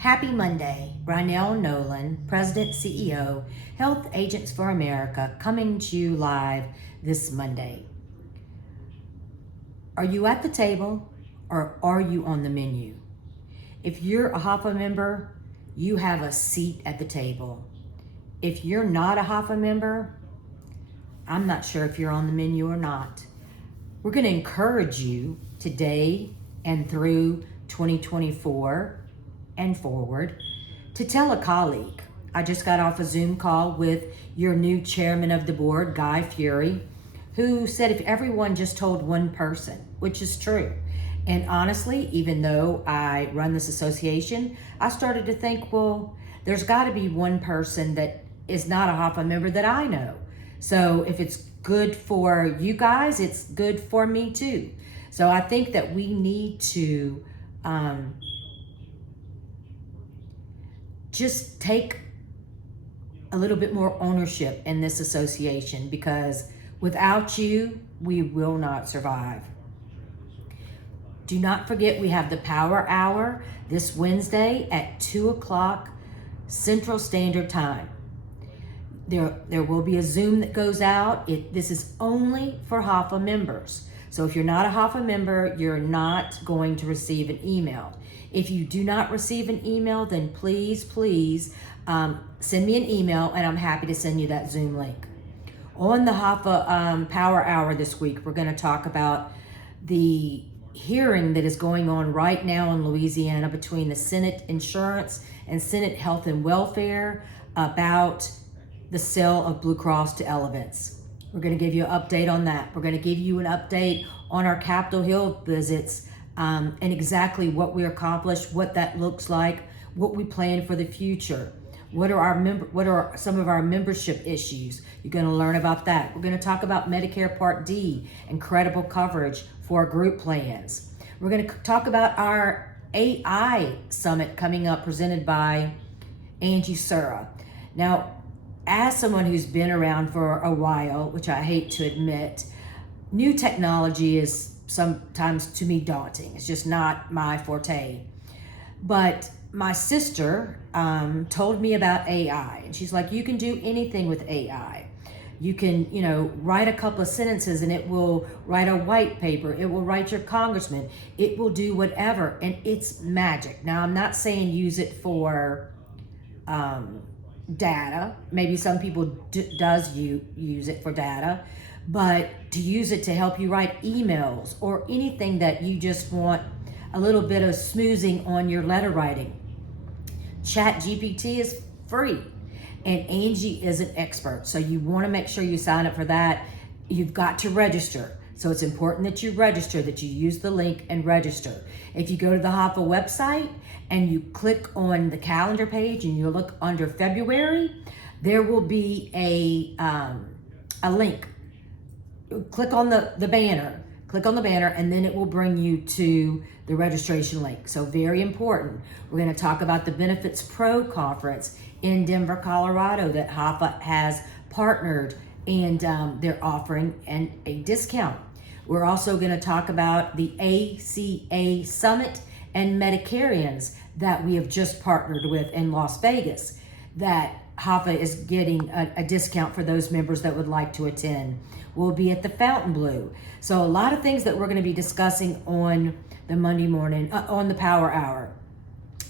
Happy Monday. Rynell Nolan, President, CEO, Health Agents for America, coming to you live this Monday. Are you at the table or are you on the menu? If you're a HAFA member, you have a seat at the table. If you're not a HAFA member, I'm not sure if you're on the menu or not. We're going to encourage you today and through 2024 and forward to tell a colleague. I just got off a Zoom call with your new chairman of the board, Guy Fury, who said if everyone just told one person, which is true. And honestly, even though I run this association, I started to think, well, there's got to be one person that is not a HAFA member that I know. So if it's good for you guys, it's good for me too. So I think that we need to just take a little bit more ownership in this association, because without you, we will not survive. Do not forget, we have the Power Hour this Wednesday at 2 o'clock Central Standard Time. There will be a Zoom that goes out. This is only for HAFA members. So if you're not a HAFA member, you're not going to receive an email. If you do not receive an email, then please send me an email and I'm happy to send you that Zoom link. On the HAFA Power Hour this week, we're going to talk about the hearing that is going on right now in Louisiana between the Senate Insurance and Senate Health and Welfare about the sale of Blue Cross to Elevance. We're going to give you an update on that. We're going to give you an update on our Capitol Hill visits and exactly what we accomplished, what that looks like, what we plan for the future. What are some of our membership issues? You're going to learn about that. We're going to talk about Medicare Part D and credible coverage for group plans. We're going to talk about our AI summit coming up, presented by Angie Sura. Now, as someone who's been around for a while, which I hate to admit, new technology is sometimes to me daunting. It's just not my forte. But my sister told me about AI, and she's like, you can do anything with AI. You can, write a couple of sentences and it will write a white paper. It will write your congressman. It will do whatever, and it's magic. Now, I'm not saying use it for data. Maybe some people does use it for data, but to use it to help you write emails or anything that you just want a little bit of smoothing on your letter writing. Chat GPT is free, and Angie is an expert. So you want to make sure you sign up for that. You've got to register. So it's important that you register, that you use the link and register. If you go to the HAFA website and you click on the calendar page and you look under February, there will be a link. Click on the banner. Click on the banner, and then it will bring you to the registration link. So very important. We're going to talk about the Benefits Pro conference in Denver, Colorado that HAFA has partnered, and they're offering a discount. We're also going to talk about the ACA Summit and Medicarians that we have just partnered with in Las Vegas, that HAFA is getting a discount for those members that would like to attend. We'll be at the Fontainebleau. So a lot of things that we're going to be discussing on the Monday morning, on the Power Hour.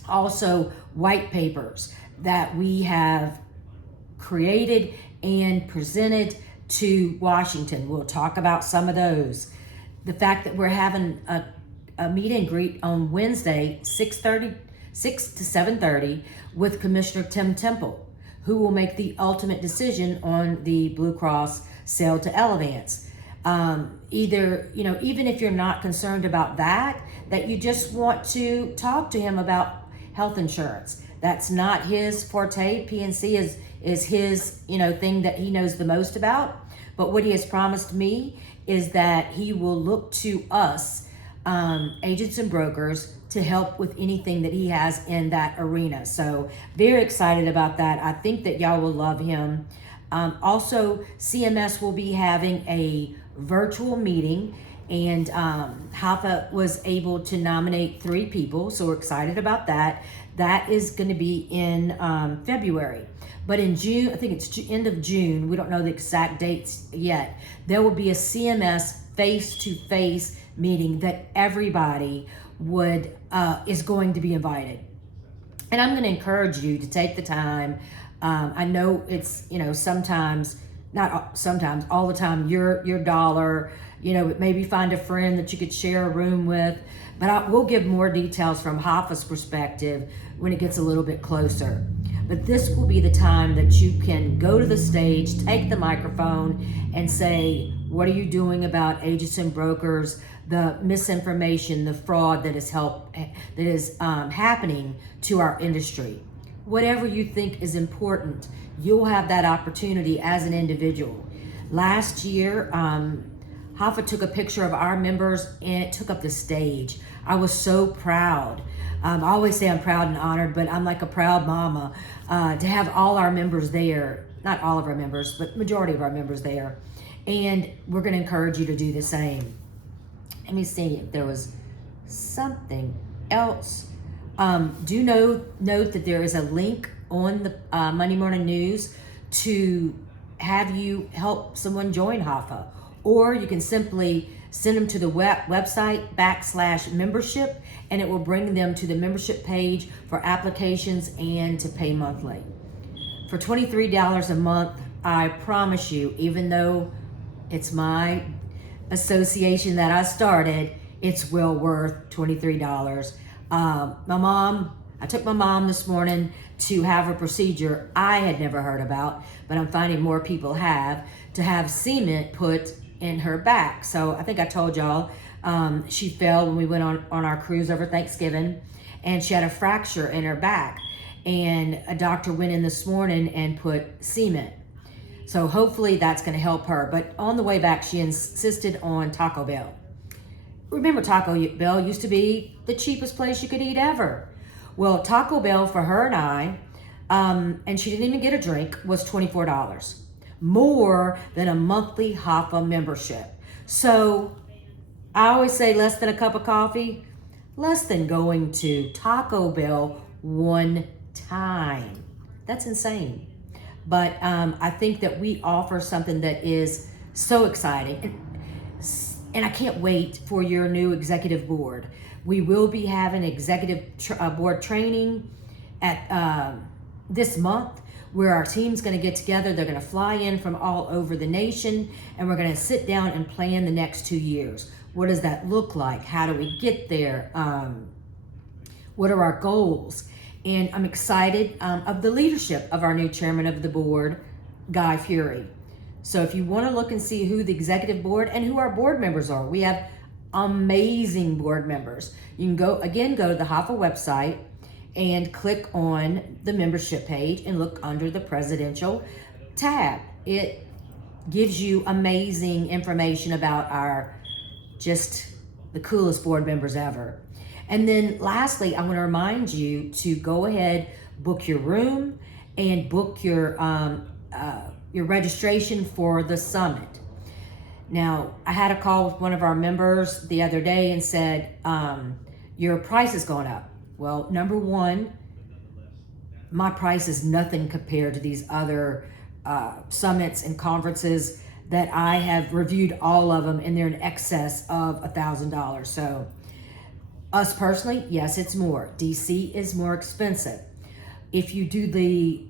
Also, white papers that we have created and presented to Washington. We'll talk about some of those. The fact that we're having a meet and greet on Wednesday, 6 to 7:30, with Commissioner Tim Temple, who will make the ultimate decision on the Blue Cross sale to Elevance. Even if you're not concerned about that you just want to talk to him about health insurance. That's not his forte. PNC is his, thing that he knows the most about. But what he has promised me is that he will look to us, agents and brokers, to help with anything that he has in that arena. So very excited about that. I think that y'all will love him. Also, CMS will be having a virtual meeting And HAFA was able to nominate 3 people, so we're excited about that. That is going to be in February. But in June, I think it's end of June, we don't know the exact dates yet, there will be a CMS face-to-face meeting that everybody is going to be invited. And I'm going to encourage you to take the time. I know it's, sometimes, not sometimes, all the time, your dollar, maybe find a friend that you could share a room with. But we'll give more details from HAFA's perspective when it gets a little bit closer. But this will be the time that you can go to the stage, take the microphone, and say, what are you doing about agents and brokers, the misinformation, the fraud that is happening to our industry? Whatever you think is important, you'll have that opportunity as an individual. Last year, HAFA took a picture of our members and it took up the stage. I was so proud. I always say I'm proud and honored, but I'm like a proud mama to have all our members there. Not all of our members, but majority of our members there. And we're going to encourage you to do the same. Let me see if there was something else. Do note that there is a link on the Monday Morning News to have you help someone join HAFA. Or you can simply send them to the website /membership, and it will bring them to the membership page for applications and to pay monthly. For $23 a month, I promise you, even though it's my association that I started, it's well worth $23. I took my mom this morning to have a procedure I had never heard about, but I'm finding more people have, to have cement put in her back. So I think I told y'all, she fell when we went on our cruise over Thanksgiving, and she had a fracture in her back. And a doctor went in this morning and put cement. So hopefully that's going to help her. But on the way back, she insisted on Taco Bell. Remember, Taco Bell used to be the cheapest place you could eat ever. Well, Taco Bell for her and I, and she didn't even get a drink, was $24. More than a monthly HAFA membership. So I always say less than a cup of coffee, less than going to Taco Bell one time. That's insane. But I think that we offer something that is so exciting. And I can't wait for your new executive board. We will be having executive board training at this month, where our team's going to get together. They're going to fly in from all over the nation, and we're going to sit down and plan the next 2 years. What does that look like? How do we get there? What are our goals? And I'm excited of the leadership of our new chairman of the board, Guy Fury. So if you want to look and see who the executive board and who our board members are, we have amazing board members. You can go to the HAFA website and click on the membership page and look under the presidential tab. It gives you amazing information about just the coolest board members ever. And then lastly, I want to remind you to go ahead, book your room, and book your registration for the summit. Now, I had a call with one of our members the other day and said, your price is going up. Well, number one, my price is nothing compared to these other summits and conferences that I have reviewed, all of them, and they're in excess of $1,000. So us personally, yes, it's more. DC is more expensive. If you do the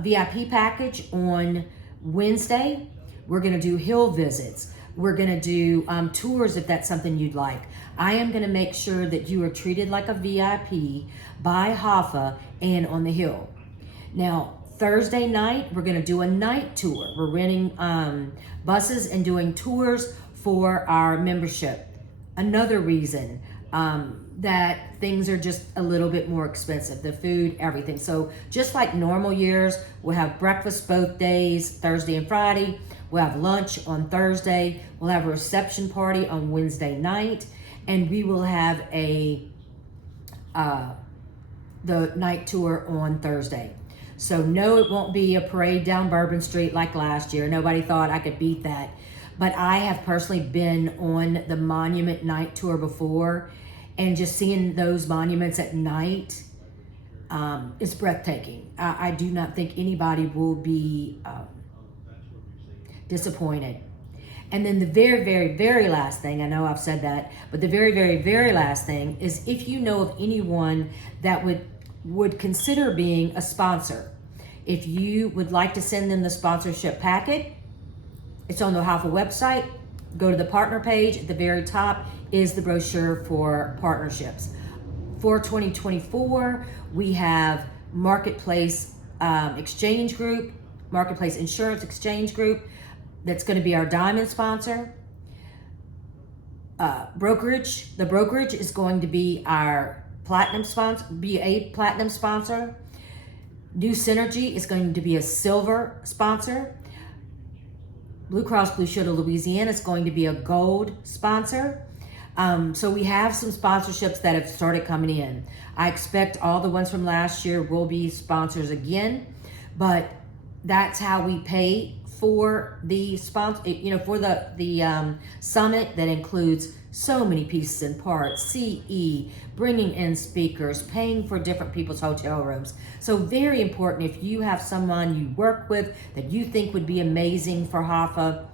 VIP package on Wednesday, we're going to do hill visits. We're going to do tours if that's something you'd like. I am going to make sure that you are treated like a VIP by HAFA and on the hill. Now, Thursday night, we're going to do a night tour. We're renting buses and doing tours for our membership. Another reason that things are just a little bit more expensive, the food, everything. So just like normal years, we'll have breakfast both days, Thursday and Friday. We'll have lunch on Thursday. We'll have a reception party on Wednesday night. And we will have the night tour on Thursday. So no, it won't be a parade down Bourbon Street like last year. Nobody thought I could beat that. but I have personally been on the Monument Night Tour before, and just seeing those monuments at night is breathtaking. I do not think anybody will be disappointed. And then the very, very, very last thing, I know I've said that, but the very, very, very last thing is if you know of anyone that would consider being a sponsor, if you would like to send them the sponsorship packet, it's on the HAFA website. Go to the partner page. At the very top is the brochure for partnerships. For 2024, we have Marketplace Exchange Group, Marketplace Insurance Exchange Group. That's going to be our diamond sponsor. Brokerage. The brokerage is going to be our platinum sponsor, be a platinum sponsor. New Synergy is going to be a silver sponsor. Blue Cross Blue Shield of Louisiana is going to be a gold sponsor. So we have some sponsorships that have started coming in. I expect all the ones from last year will be sponsors again, but that's how we pay for the sponsor, for the summit that includes so many pieces and parts, CE, bringing in speakers, paying for different people's hotel rooms. So very important, if you have someone you work with that you think would be amazing for HAFA,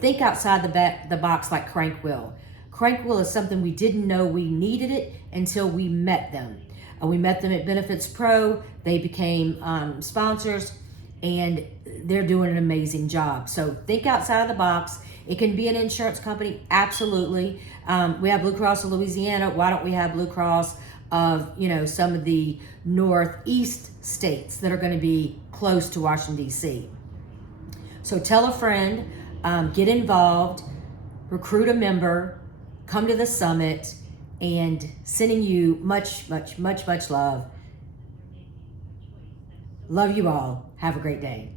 think outside the box like Crankwheel. Crankwheel is something we didn't know we needed it until we met them. We met them at Benefits Pro. They became sponsors, and they're doing an amazing job. So think outside of the box. It can be an insurance company, absolutely. We have Blue Cross of Louisiana. Why don't we have Blue Cross of, some of the Northeast states that are going to be close to Washington, D.C. So tell a friend, get involved, recruit a member, come to the summit, and sending you much, much, much, much love. Love you all. Have a great day.